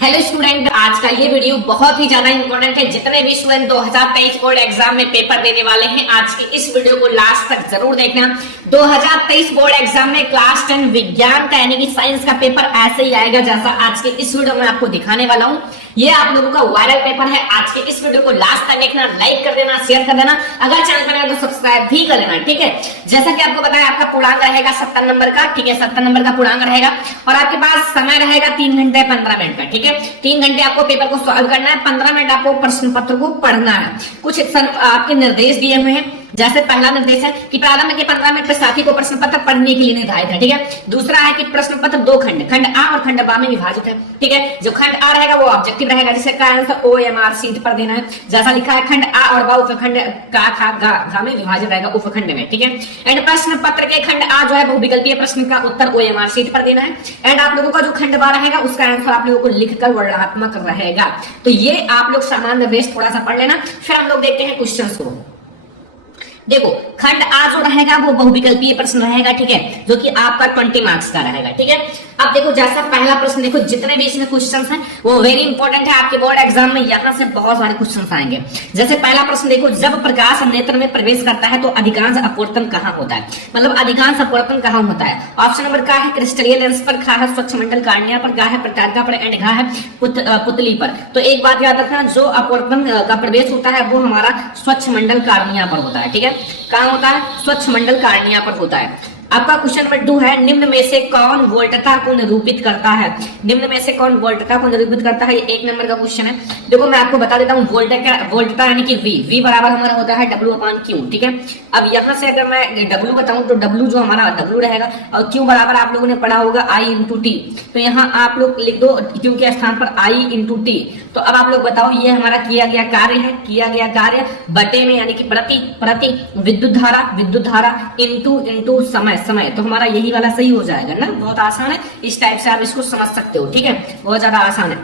Hello student, आज का ये वीडियो बहुत ही ज्यादा इंपॉर्टेंट है। जितने भी स्टूडेंट 2023 बोर्ड एग्जाम में पेपर देने वाले हैं, आज की इस वीडियो को लास्ट तक जरूर देखना। 2023 बोर्ड एग्जाम में क्लास 10 विज्ञान का यानी कि साइंस का पेपर ऐसे ही आएगा जैसा आज के इस वीडियो में आपको दिखाने वाला हूँ। ये आप लोगों का वायरल पेपर है। आज के इस वीडियो को लास्ट तक देखना, लाइक कर देना, शेयर कर देना, अगर चैनल पर नया तो सब्सक्राइब भी कर लेना, ठीक है। जैसा कि आपको बताया, आपका पूर्णांक रहेगा 70 नंबर का, ठीक है। 70 नंबर का पूर्णांक रहेगा और आपके पास समय रहेगा 3 घंटे 15 मिनट का, ठीक है। 3 घंटे आपको पेपर को सॉल्व करना है, 15 मिनट आपको प्रश्न पत्र को पढ़ना है। कुछ आपके निर्देश दिए हुए हैं। जैसे पहला निर्देश है कि प्रारंभ के 15 मिनट में साथी को प्रश्न पत्र पढ़ने के लिए निर्धारित है, ठीक है। दूसरा है कि प्रश्न पत्र 2 खंड, खंड आ और खंड बा में विभाजित है, ठीक है। जो खंड आ रहेगा वो ऑब्जेक्टिव रहेगा, जिसका का आंसर OMR सीट पर देना है। जैसा लिखा है खंड आ और बा उपखंड का खा गा में विभाजित रहेगा उपखंड में, ठीक है। एंड प्रश्न पत्र के खंड आ जो है बहुविकल्पीय प्रश्न का उत्तर OMR सीट पर देना है। एंड आप लोगों का जो खंड बा रहेगा उसका आंसर आप लोगों को लिखकर वर्णनात्मक रहेगा। तो ये आप लोग सामान्य निर्देश थोड़ा सा पढ़ लेना, फिर हम लोग देखते हैं क्वेश्चन को। देखो, खंड आ जो रहेगा वो बहुविकल्पीय प्रश्न रहेगा, ठीक है, जो कि आपका 20 मार्क्स का रहेगा, ठीक है। अब देखो, जैसा पहला प्रश्न देखो, जितने भी इसमें क्वेश्चंस हैं वो वेरी इंपॉर्टेंट है आपके बोर्ड एग्जाम में। यहाँ से बहुत सारे क्वेश्चंस आएंगे। जैसे पहला प्रश्न देखो, जब प्रकाश नेत्र में प्रवेश करता है तो अधिकांश अपवर्तन कहाँ होता है, मतलब अधिकांश अपवर्तन कहाँ होता है। ऑप्शन नंबर का है क्रिस्टलीय लेंस पर, खा है स्वच्छ मंडल कार्निया पर, गा है प्रतारका पर, एंड घा है पुतली पर। तो एक बात याद रखना, जो अपवर्तन का प्रवेश होता है वो हमारा स्वच्छ मंडल कार्निया पर होता है, ठीक है। कहाँ होता है? स्वच्छ मंडल कार्निया पर होता है। आपका क्वेश्चन नंबर 2 है, निम्न में से कौन वोल्टता को निरूपित करता है। निम्न में से कौन वोल्टता को निरूपित करता है, ये 1 नंबर का क्वेश्चन है। देखो, मैं आपको बता देता हूँ, वोल्टता यानी कि V बराबर हमारा होता है W/Q, ठीक है। अब यहाँ से अगर मैं W बताऊं तो W जो हमारा W रहेगा और Q बराबर आप लोगों ने पढ़ा होगा I/T। तो यहाँ आप लोग लिख दो Q के स्थान पर I/T। तो अब आप लोग बताओ, ये हमारा किया गया कार्य है, किया गया कार्य बटे में यानी कि प्रति विद्युत धारा इंटू समय, तो हमारा यही वाला सही हो जाएगा ना। बहुत आसान है, इस टाइप से आप इसको समझ सकते हो, ठीक है, बहुत ज्यादा आसान है।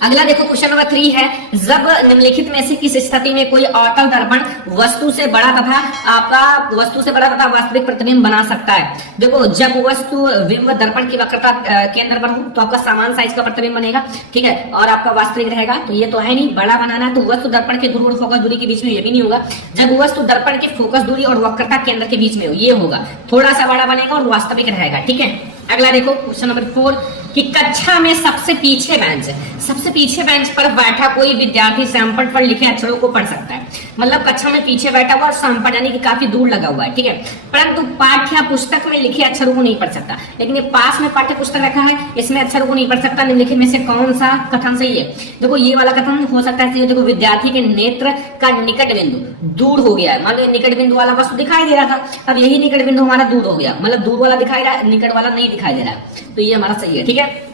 अगला देखो, क्वेश्चन नंबर 3 है, जब निम्नलिखित में से किस स्थिति में कोई अवतल दर्पण वस्तु से बड़ा तथा वास्तविक प्रतिबिंब बना सकता है। देखो, जब वस्तु बिंब दर्पण की वक्रता केंद्र पर हो तो आपका समान साइज का प्रतिबिंब बनेगा, ठीक है, और आपका वास्तविक रहेगा। तो ये तो है नहीं, बड़ा बनाना है तो वस्तु दर्पण के ध्रुव और फोकस दूरी के बीच में ये भी नहीं होगा। जब वस्तु दर्पण के फोकस दूरी और वक्रता केंद्र के बीच में हो, ये होगा, थोड़ा सा बड़ा बनेगा और वास्तविक रहेगा, ठीक है। अगला देखो, क्वेश्चन नंबर 4 कि कक्षा में सबसे पीछे बेंच पर बैठा कोई विद्यार्थी सैमपट पर लिखे अक्षरों को पढ़ सकता है। मतलब कक्षा में पीछे बैठा हुआ, सैमपट यानी कि काफी दूर लगा हुआ है, ठीक है, परंतु पाठ्य पुस्तक में लिखे अक्षरों को नहीं पढ़ सकता। लेकिन ये पास में पाठ्य पुस्तक रखा है, इसमें अक्षरों को नहीं पढ़ सकता। निम्नलिखित में से कौन सा कथन सही है? देखो, ये वाला कथन हो सकता है। देखो, विद्यार्थी के नेत्र का निकट बिंदु दूर हो गया है। मान लो निकट बिंदु वाला वस्तु दिखाई दे रहा था, अब यही निकट बिंदु हमारा दूर हो गया, मतलब दूर वाला दिखाई रहा है, निकट वाला नहीं दिखाई दे रहा है। तो ये हमारा सही है, ठीक है।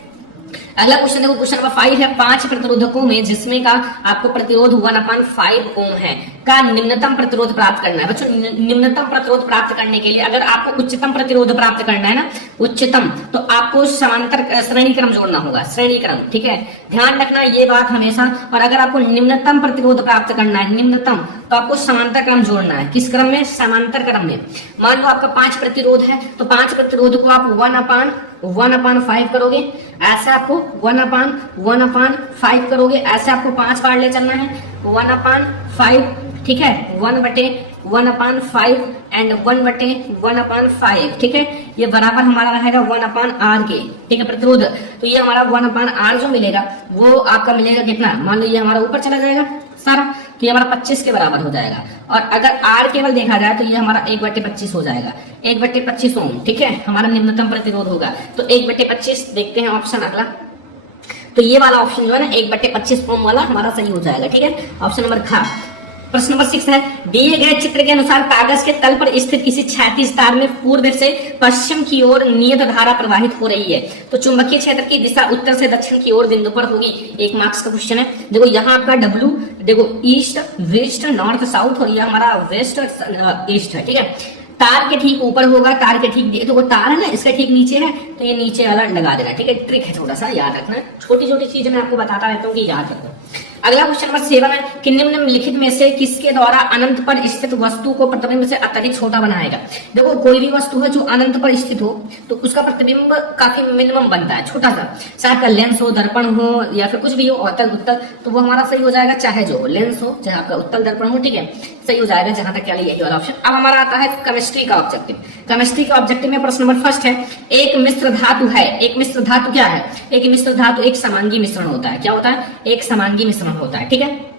अगला क्वेश्चन देखो, क्वेश्चन नंबर 5 है, 5 प्रतिरोधकों में जिसमें का आपको प्रतिरोध 1/5 ओम है का निम्नतम प्रतिरोध प्राप्त करना है। बच्चों, निम्नतम प्रतिरोध प्राप्त करने के लिए अगर आपको उच्चतम प्रतिरोध प्राप्त करना है ना, उच्चतम, तो आपको समांतर श्रेणी क्रम जोड़ना होगा, श्रेणी क्रम, ठीक है, ध्यान रखना ये बात हमेशा। और अगर आपको निम्नतम प्रतिरोध प्राप्त करना है, निम्नतम, तो आपको समांतर क्रम जोड़ना है। किस क्रम में? समांतर क्रम में। मान लो आपका 5 प्रतिरोध है, तो 5 प्रतिरोध को आप 1/5 करोगे, ऐसे आपको 1/5 करोगे, ऐसे आपको 5 बार ले चलना है, 1/5, ठीक है, 1/5 एंड 1/1/5, ठीक है। ये बराबर हमारा रहेगा 1/r के, ठीक है, प्रतिरोध। तो ये हमारा 1/r जो मिलेगा वो आपका मिलेगा कितना? मान लो ये हमारा ऊपर चला जाएगा सारा, तो ये हमारा 25 के बराबर हो जाएगा। और अगर r केवल देखा जाए तो ये हमारा 1/25 हो जाएगा, 1/25 ओम, ठीक है, हमारा निम्नतम प्रतिरोध होगा। तो 1/25 देखते हैं ऑप्शन अगला। तो ये वाला ऑप्शन जो है ना, 1/25 ओम वाला हमारा सही हो जाएगा, ठीक है, ऑप्शन नंबर खा। प्रश्न नंबर 6 है, दिए गए चित्र के अनुसार कागज के तल पर स्थित किसी क्षैतिज तार में पूर्व से पश्चिम की ओर नियत धारा प्रवाहित हो रही है, तो चुंबकीय क्षेत्र की दिशा उत्तर से दक्षिण की ओर बिंदु पर होगी। 1 मार्क्स का क्वेश्चन है। देखो, यहाँ आपका W, देखो ईस्ट, वेस्ट, नॉर्थ, साउथ, और ये हमारा वेस्ट ईस्ट है, ठीक है। तार के ठीक ऊपर होगा, तार के ठीक, तो वो तार है ना, इसके ठीक नीचे है, तो ये नीचे वाला लगा देना, ठीक है। ट्रिक है, थोड़ा सा याद रखना, छोटी छोटी चीजें मैं आपको बताता रहता हूँ कि याद रखो। अगला क्वेश्चन नंबर 7 है कि निम्नलिखित में से किसके द्वारा अनंत पर स्थित वस्तु को प्रतिबिंब से अत्यधिक छोटा बनाएगा। देखो कोई भी वस्तु है जो अनंत पर स्थित हो तो उसका प्रतिबिंब काफी मिनिमम बनता है, छोटा सा, चाहे आपका लेंस हो, दर्पण हो या फिर कुछ भी हो, अवतल उत्तल, तो वो हमारा सही हो जाएगा, चाहे जो हो लेंस हो चाहे आपका उत्तल दर्पण हो, ठीक है, सही हो जाएगा जहां तक क्या यही वाला ऑप्शन। अब हमारा आता है केमिस्ट्री का ऑब्जेक्टिव। केमिस्ट्री का ऑब्जेक्टिव में प्रश्न नंबर फर्स्ट है, एक मिश्र धातु है, एक मिश्र धातु क्या है, एक मिश्र धातु एक समांगी मिश्रण होता है, क्या होता है, एक समांगी मिश्रण होता है, ठीक है।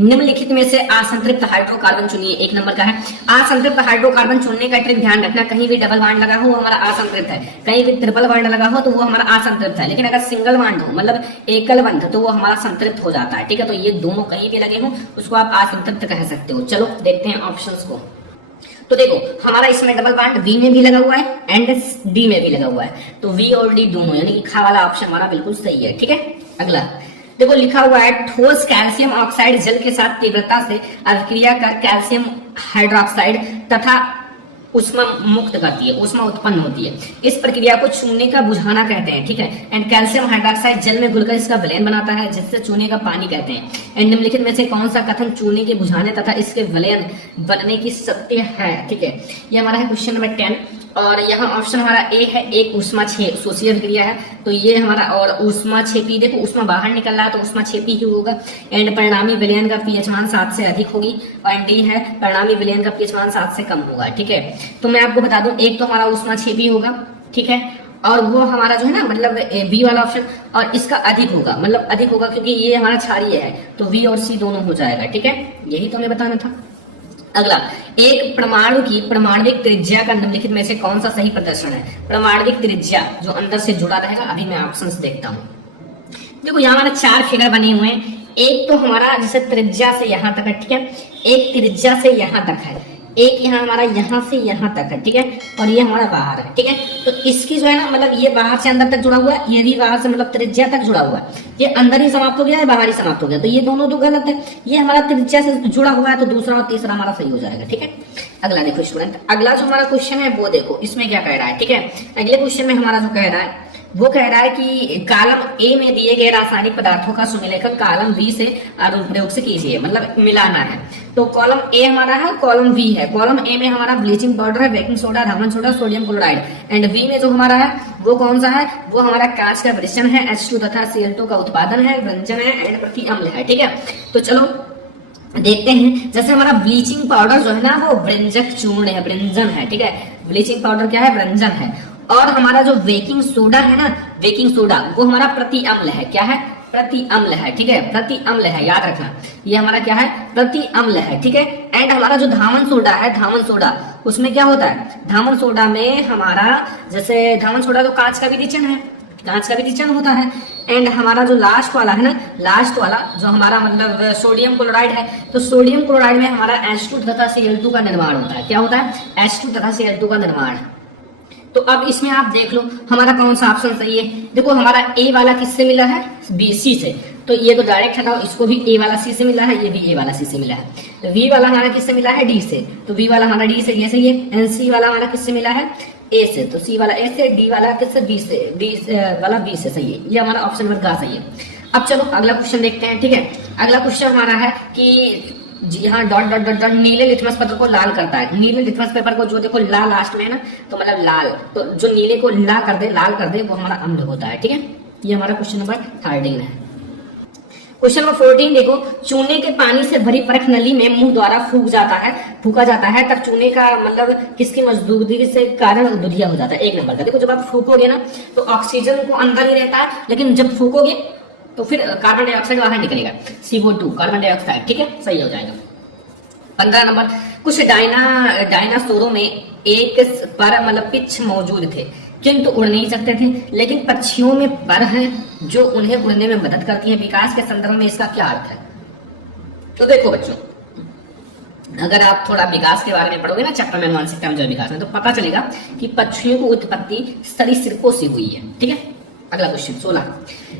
निम्नलिखित में से असंतृप्त हाइड्रोकार्बन चुनिए, एक नंबर का है। असंतृप्त हाइड्रोकार्बन चुनने का ट्रिक ध्यान रखना, कहीं भी डबल बॉन्ड लगा हो हमारा असंतृप्त है, कहीं भी ट्रिपल बॉन्ड लगा हो तो वो हमारा असंतृप्त है, लेकिन अगर सिंगल बॉन्ड हो मतलब एकल बंध तो वो हमारा संतृप्त हो जाता है, ठीक है। तो ये दोनों कहीं भी लगे हो उसको आप असंतृप्त कह सकते हो। चलो देखते हैं ऑप्शंस को। तो देखो हमारा इसमें डबल बॉन्ड वी में भी लगा हुआ है एंड डी में भी लगा हुआ है, तो वी और डी दोनों, यानी कि खा वाला ऑप्शन हमारा बिल्कुल सही है, ठीक है। अगला देखो लिखा हुआ है, ठोस कैल्शियम ऑक्साइड जल के साथ तीव्रता से अभिक्रिया कर कैल्शियम हाइड्रोक्साइड तथा उष्मा मुक्त करती है, उष्मा उत्पन्न होती है। इस प्रक्रिया को चूने का बुझाना कहते हैं, ठीक है। एंड कैल्शियम हाइड्रोक्साइड जल में घुलकर इसका विलयन बनाता है, जिससे चूने का पानी कहते हैं। एंड निम्नलिखित में से कौन सा कथन चूने के बुझाने तथा इसके विलयन बनने की सत्य है, ठीक है। ये हमारा है क्वेश्चन नंबर 10 और यहाँ ऑप्शन हमारा ए है, एक उष्मा शोषी अभिक्रिया है, तो ये हमारा, और उष्मा छेपी, देखो उष्मा बाहर निकल रहा है तो उष्मा छेपी ही होगा। एंड परिणामी विलयन का पीएच मान 7 से अधिक होगी, और डी है परिणामी विलयन का पीएच मान 7 से कम होगा, ठीक है। तो मैं आपको बता दूं, एक तो हमारा उष्मा छेपी होगा, ठीक है, और वो हमारा जो है ना मतलब बी वाला ऑप्शन, और इसका अधिक होगा, मतलब अधिक होगा क्योंकि ये हमारा क्षारीय है, तो वी और सी दोनों हो जाएगा, ठीक है। यही तो हमें बताना था। अगला, एक परमाणु की परमाणविक त्रिज्या का निम्नलिखित में से कौन सा सही प्रदर्शन है। परमाणविक त्रिज्या जो अंदर से जुड़ा रहेगा, अभी मैं ऑप्शंस देखता हूँ। देखो यहाँ हमारे 4 फिगर बने हुए हैं, एक तो हमारा जैसे त्रिज्या से यहाँ तक है, ठीक है, एक त्रिज्या से यहाँ तक है, एक यहाँ हमारा यहाँ से यहाँ तक है, ठीक है, और ये हमारा बाहर है, ठीक है। तो इसकी जो है ना मतलब ये बाहर से अंदर तक जुड़ा हुआ है, ये भी बाहर से मतलब त्रिज्या तक जुड़ा हुआ है, ये अंदर ही समाप्त हो गया है, बाहर ही समाप्त हो गया, तो ये दोनों तो गलत है। ये हमारा त्रिज्या से जुड़ा हुआ है, तो दूसरा और तीसरा हमारा सही हो जाएगा, ठीक है। अगला देखो स्टूडेंट, अगला जो हमारा क्वेश्चन है वो देखो इसमें क्या कह रहा है, ठीक है। अगले क्वेश्चन में हमारा जो कह रहा है वो कह रहा है कि कॉलम ए में दिए गए रासायनिक पदार्थों का सुमेलक कॉलम बी से अनुप्रयोग से कीजिए, मतलब मिलाना है। तो कॉलम ए हमारा है, कॉलम बी है। कॉलम ए में हमारा ब्लीचिंग पाउडर है, बेकिंग सोडा, धामन soda, sodium chloride. And B में जो हमारा है वो कौन सा है, वो हमारा कांच का वृषण है, H2 तथा Cl2 का उत्पादन है, व्यंजन है एंड प्रति अम्ल है, ठीक है। तो चलो देखते हैं, जैसे हमारा ब्लीचिंग पाउडर जो है ना वो व्यंजक चूर्ण है, व्यंजन है, ठीक है। ब्लीचिंग पाउडर क्या है, व्यंजन है। और हमारा जो बेकिंग सोडा है ना, बेकिंग सोडा वो हमारा प्रति अम्ल है, क्या है, प्रति अम्ल है, ठीक है, प्रति अम्ल है, याद रखना ये हमारा क्या है, प्रति अम्ल है, ठीक है। एंड हमारा जो धामन सोडा है, धामन सोडा उसमें क्या होता है, धामन सोडा में हमारा जैसे धामन सोडा तो कांच का विदिचन है, कांच का विदिचन होता है। एंड हमारा जो लास्ट वाला है ना, लास्ट वाला जो हमारा मतलब सोडियम क्लोराइड है, तो सोडियम क्लोराइड में हमारा H2 तथा Cl2 का निर्माण होता है, क्या होता है, H2 तथा Cl2 का निर्माण। तो अब इसमें आप देख लो हमारा कौन सा ऑप्शन सही है। देखो हमारा ए वाला किससे मिला है, बी सी से, तो ये तो डायरेक्ट हटाओ, इसको भी ए वाला सी से मिला है, ये भी ए वाला सी से मिला है। तो वी वाला हमारा किससे मिला है, डी से, तो वी वाला हमारा डी से, ये सही है। एंड सी वाला हमारा किससे मिला है, ए से, तो सी वाला ए से, डी वाला किससे, बी से, डी वाला बी से, सही है। ये हमारा ऑप्शन नंबर का सही है। अब चलो अगला क्वेश्चन देखते हैं, ठीक है। अगला क्वेश्चन हमारा है कि जी हाँ डॉट डॉट डॉट डॉट नीले लिटमस पेपर को लाल करता है। नीले लिटमस पेपर को जो देखो ला लास्ट में है ना, तो मतलब लाल, तो जो नीले को ला कर दे, लाल कर दे, वो हमारा अम्ल होता है, ठीक है। ये हमारा क्वेश्चन नंबर 13 है। क्वेश्चन नंबर 14 देखो, चूने के पानी से भरी परख नली में मुंह द्वारा फूका जाता है तब चूने का मतलब किसकी मजदूरी से कारण दुधिया हो जाता है। 1 नंबर का देखो, जब आप फूकोगे ना तो ऑक्सीजन को अंदर ही रहता है, लेकिन जब फूकोगे तो फिर कार्बन डाइऑक्साइड बाहर निकलेगा, CO2 कार्बन डाइऑक्साइड, ठीक है, सही हो जाएगा। 15 नंबर, कुछ डायनासोरों में एक पर मतलब पिच मौजूद थे किंतु उड़ नहीं सकते थे, लेकिन पक्षियों में पर है जो उन्हें उड़ने में मदद करती है। विकास के संदर्भ में इसका क्या अर्थ है। तो देखो बच्चों, अगर आप थोड़ा विकास के बारे में पढ़ोगे ना चैप्टर में, मानसिक ढांचा विकास में, तो पता चलेगा कि पक्षियों की उत्पत्ति सरीसृपों से हुई है, ठीक है। अगला क्वेश्चन 16,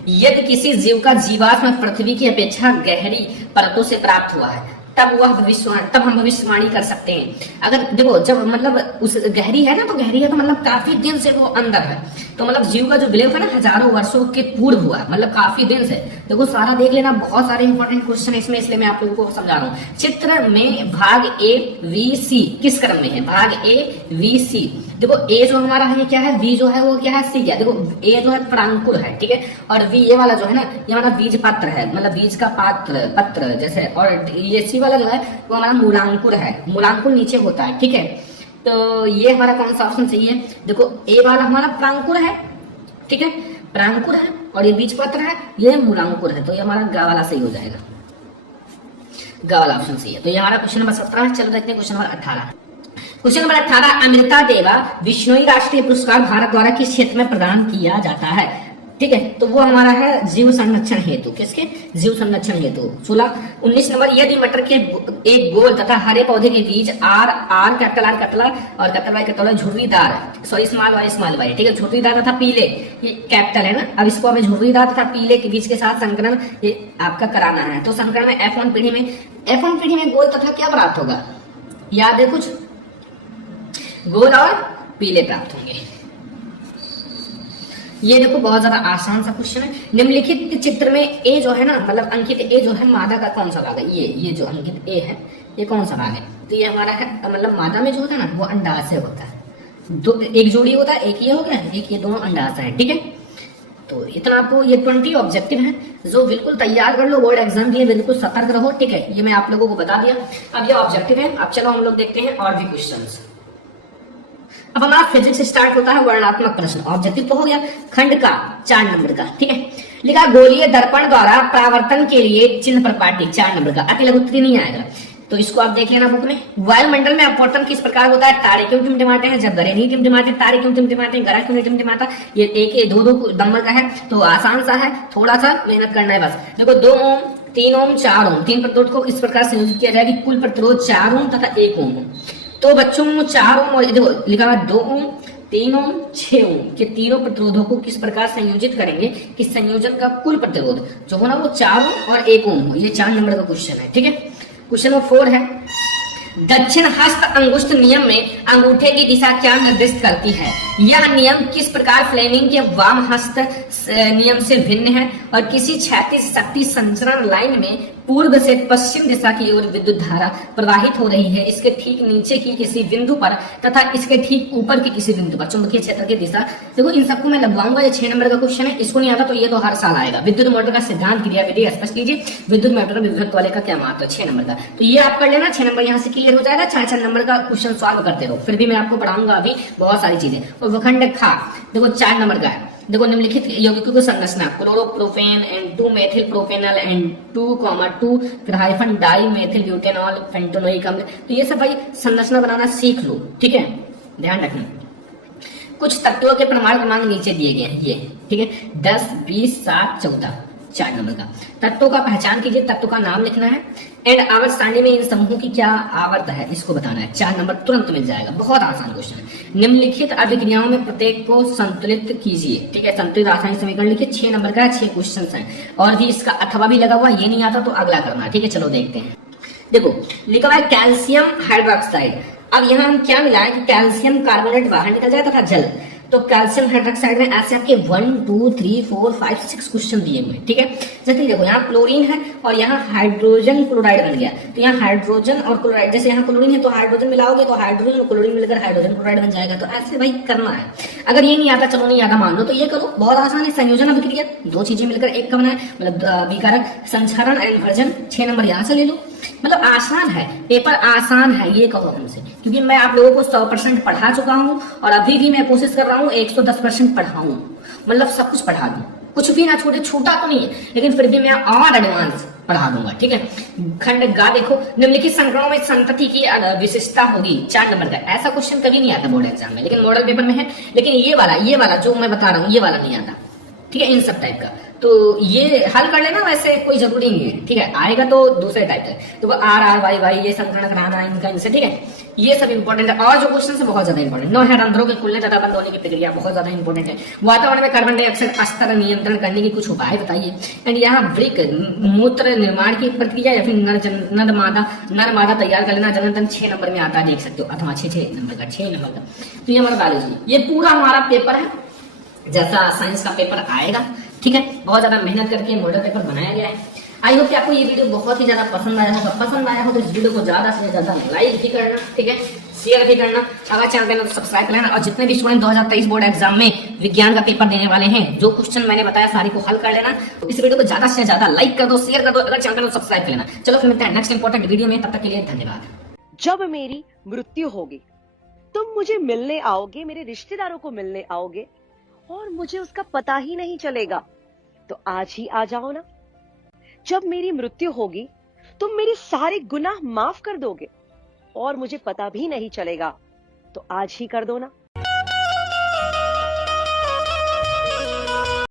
यदि किसी जीव का जीवाश्म पृथ्वी की अपेक्षा गहरी परतों से प्राप्त हुआ है तब हम भविष्यवाणी कर सकते हैं। अगर देखो जब मतलब उस गहरी है ना, तो गहरी है तो मतलब काफी दिन से वो अंदर है, तो मतलब जीव का जो विलय है ना हजारों वर्षों के पूर्व हुआ, मतलब काफी दिन से। देखो सारा देख लेना, बहुत सारे इंपॉर्टेंट क्वेश्चन है इसमें, इसलिए मैं आप लोगों को समझा रहा हूँ। चित्र में भाग ए बी सी किस क्रम में है? भाग ए बी सी। देखो ए जो हमारा है ये क्या है, बी जो है वो क्या है, सी क्या है। देखो ए जो है प्रांकुर है, ठीक है, और बी ये वाला जो है ना ये हमारा बीज पत्र है, मतलब बीज का पत्र जैसे, और ये सी वाला जो है वो हमारा मूलांकुर है, मूलांकुर नीचे होता है, ठीक है। तो ये हमारा कौन सा ऑप्शन सही है? देखो ए वाला हमारा प्रांकुर है, ठीक है, प्रांकुर है, और ये बीज पत्र है, ये मूलांकुर है, तो ये हमारा ग वाला सही हो जाएगा, ग वाला ऑप्शन सही है। तो ये हमारा क्वेश्चन नंबर 17 है। चलो देखते हैं question number 18। Question number 18, Amrita देवा बिश्नोई राष्ट्रीय पुरस्कार भारत द्वारा किस क्षेत्र में प्रदान किया जाता है? ठीक है, तो वो हमारा है जीव संरक्षण हेतु। किसके? जीव संरक्षण हेतु। 19 नंबर, यदि मटर के एक गोल तथा हरे पौधे के बीच आर कैपिटल आर और कैपिटल वाई कैपिटल झुर्रीदार, सॉरी स्मॉल वाई, ठीक है, झुर्रीदार तथा पीले, ये कैपिटल है ना, अब इसको हमें झुर्रीदार तथा पीले के बीच के साथ संकरण ये आपका कराना है। तो संकरण में F1 पीढ़ी में गोल तथा क्या प्राप्त होगा? याद है कुछ? गोल और पीले प्राप्त होंगे। ये देखो बहुत ज्यादा आसान सा क्वेश्चन है। निम्नलिखित चित्र में ए जो है ना, मतलब अंकित ए जो है मादा का कौन सा भाग है? ये जो अंकित ए है ये कौन सा भाग है? तो ये हमारा है, मतलब मादा में जो होता है ना वो अंडाशय होता है। दो एक जोड़ी होता है, एक ये हो गया, एक ये दोनों अंडाशय है, ठीक है। तो इतना आपको ये 20 ऑब्जेक्टिव है जो बिल्कुल तैयार कर लो बोर्ड एग्जाम के लिए, बिल्कुल सतर्क रहो, ठीक है। ये मैं आप लोगों को बता दिया। अब ये ऑब्जेक्टिव है। अब चलो हम लोग देखते हैं और भी क्वेश्चंस। अब हमारा फिजिक्स स्टार्ट होता है वर्णनात्मक प्रश्न। ऑब्जेक्टिव तो हो गया खंड का 4 नंबर का, ठीक है। लिखा गोलीय दर्पण द्वारा परावर्तन के लिए चिन्ह पर पाटी 4 नंबर का। अति लघु उत्तरीय नहीं आएगा, तो इसको आप देख लेना बुक में। वायुमंडल में अपवर्तन किस प्रकार होता है? तारे क्यों टिमटिमाते हैं? जब गरे नहीं टिमटिमाते, तारे क्यों टिमटिमाते हैं? गरा क्यों नहीं टिमटिमाता? ये एक 2 नंबर का है, तो आसान सा है, थोड़ा सा मेहनत करना है बस। देखो 2 ओम, 3 ओम, 4 ओम, 3 प्रतिरोध को इस प्रकार संयोजित किया जाएगा कि कुल प्रतिरोध 4 ओम तथा 1 ओम। तो बच्चों 4 ओम और देखो लिखा हुआ 2 ओम, 3 ओम, 6 ओम के तीनों प्रतिरोधों को किस प्रकार संयोजित करेंगे कि संयोजन का कुल प्रतिरोध जो हो ना वो 4 ओम और 1 ओम हो। ये 4 नंबर का क्वेश्चन है, ठीक है। क्वेश्चन नंबर 4 है, दक्षिण हस्त अंगुष्ठ नियम में अंगूठे की दिशा क्या निर्दिष्ट करती है? यह नियम किस प्रकार फ्लेमिंग के वाम हस्त नियम से भिन्न है और किसी क्षैतिज शक्ति संचरण लाइन में पूर्व से पश्चिम दिशा की ओर विद्युत धारा प्रवाहित हो रही है, इसके ठीक नीचे की किसी बिंदु पर तथा इसके ठीक ऊपर की किसी बिंदु पर चुंबकीय क्षेत्र की दिशा। देखो इन सबको मैं लगवाऊंगा। ये 6 नंबर का क्वेश्चन है, इसको नहीं आता तो ये तो हर साल आएगा। विद्युत मोटर का सिद्धांत क्रियाविधि स्पष्ट कीजिए। विद्युत मोटर विभक्त वाले का क्या महत्व है? 6 नंबर का, तो ये आप कर लेना। 6 नंबर यहाँ से क्लियर हो जाएगा। 4 नंबर का क्वेश्चन सॉल्व करते रहो, फिर भी मैं आपको पढ़ाऊंगा अभी बहुत सारी चीजें। और वखंड खा देखो 4 नंबर का है। देखो निम्नलिखित यौगिकों की संरचना chloropropane and 2 methyl propanal and 2,2 फिर हाइफन डाई मेथिल ब्यूटेनॉल पेंटोनोइक अम्ल। तो ये सब भाई संरचना बनाना सीख लो, ठीक है, ध्यान रखना। कुछ तत्वों के परमाणु क्रमांक नीचे दिए गए हैं, ये ठीक है, 10, 20, 7, 14, 4 नंबर का। तत्वों का पहचान कीजिए, तत्व का नाम लिखना है एंड आवर्त सारणी में इन समूहों की क्या आवर्त है इसको बताना है। 4 नंबर तुरंत मिल जाएगा, बहुत आसान क्वेश्चन है। निम्नलिखित अभिक्रियाओं में प्रत्येक को संतुलित कीजिए, ठीक है, संतुलित रासायनिक समीकरण लिखिए। 6 नंबर का 6 क्वेश्चन है और भी इसका अथवा भी लगा हुआ, ये नहीं आता तो अगला करना, ठीक है। चलो देखते हैं। देखो लिखा हुआ है कैल्शियम हाइड्रोक्साइड। अब यहाँ हम क्या मिला है कि कैल्शियम कार्बोनेट बाहर निकल जाए तथा जल, तो कैल्शियम हाइड्रोक्साइड में ऐसे आपके 1, 2, 3, 4, 5, 6 क्वेश्चन दिए हुए हैं, ठीक है। जैसे देखो यहाँ क्लोरीन है और यहाँ हाइड्रोजन क्लोराइड बन गया, तो यहाँ हाइड्रोजन और क्लोराइड, जैसे यहाँ क्लोरीन है तो हाइड्रोजन मिलाओगे तो हाइड्रोजन और क्लोरीन मिलकर हाइड्रोजन क्लोराइड बन जाएगा। तो ऐसे भाई करना है। अगर ये नहीं आता, चलो नहीं आता मान लो, तो ये करो, बहुत आसान है। संयोजन अभिक्रिया, 2 चीजें मिलकर एक का बना है, मतलब विकारक संचरण एंड वर्जन। 6 नंबर यहाँ से ले लो, मतलब आसान है, पेपर आसान है, ये कहो हमसे, क्योंकि मैं आप लोगों को 100% पढ़ा चुका हूँ और अभी भी मैं कोशिश कर रहा हूँ 110% पढ़ाऊं, मतलब सब कुछ पढ़ा दूं, कुछ भी ना छोटे, छूटा तो नहीं है, लेकिन फिर भी मैं और एडवांस पढ़ा दूंगा, ठीक है। खंड गा देखो, निम्नलिखित संकरणों में संतति की विशिष्टता होगी। 4 नंबर का। ऐसा क्वेश्चन कभी नहीं आता बोर्ड एग्जाम में, लेकिन मॉडल पेपर में है। लेकिन ये वाला जो मैं बता रहा हूँ ये वाला नहीं आता, ठीक है, इन सब टाइप का। तो ये हल कर लेना, वैसे कोई जरूरी नहीं है, ठीक है। आएगा तो दूसरे टाइप का, तो आर आर वाई वाई ये संकरण कराना इनका इनसे, ठीक है। ये सब इंपॉर्टेंट है। और जो क्वेश्चन है बहुत ज्यादा इंपॉर्टेंट, नौ है रंध्रों के खुलने तथा बंद होने की प्रक्रिया बहुत ज्यादा इंपॉर्टेंट है। वातावरण में कार्बन डाइऑक्साइड स्तर नियंत्रण करने की कुछ उपाय बताइए। एंड यहाँ वृक मूत्र निर्माण की प्रक्रिया या फिर नर मादा तैयार कर लेना, जनन तंत्र 6 नंबर में आता है, देख सकते हो, अथवा 6 नंबर का 6 नंबर का। तो ये हमारा बायोलॉजी, ये पूरा हमारा पेपर है जैसा साइंस का पेपर आएगा, ठीक है। बहुत ज्यादा मेहनत करके मॉडल पेपर बनाया गया है। आई होप कि आपको ये वीडियो बहुत ही ज्यादा पसंद आया होगा। पसंद आया हो तो इस वीडियो को ज्यादा से ज्यादा लाइक भी करना, ठीक है, शेयर भी करना, अगर चैनल पे तो सब्सक्राइब कर लेना। और जितने भी स्टूडेंट 2023 बोर्ड एग्जाम में विज्ञान का पेपर देने वाले हैं, जो क्वेश्चन मैंने बताया सारी को हल कर लेना। तो इस वीडियो को ज्यादा से ज्यादा लाइक कर दो, शेयर कर दो, अगर चैनल पे सब्सक्राइब कर लेना। चलो फिर मिलते हैं नेक्स्ट इंपॉर्टेंट वीडियो में, तब तक के लिए धन्यवाद। जब मेरी मृत्यु होगी तुम मुझे मिलने आओगे, मेरे रिश्तेदारों को मिलने आओगे और मुझे उसका पता ही नहीं चलेगा, तो आज ही आ जाओ ना। जब मेरी मृत्यु होगी तुम मेरे सारे गुनाह माफ कर दोगे और मुझे पता भी नहीं चलेगा, तो आज ही कर दो ना।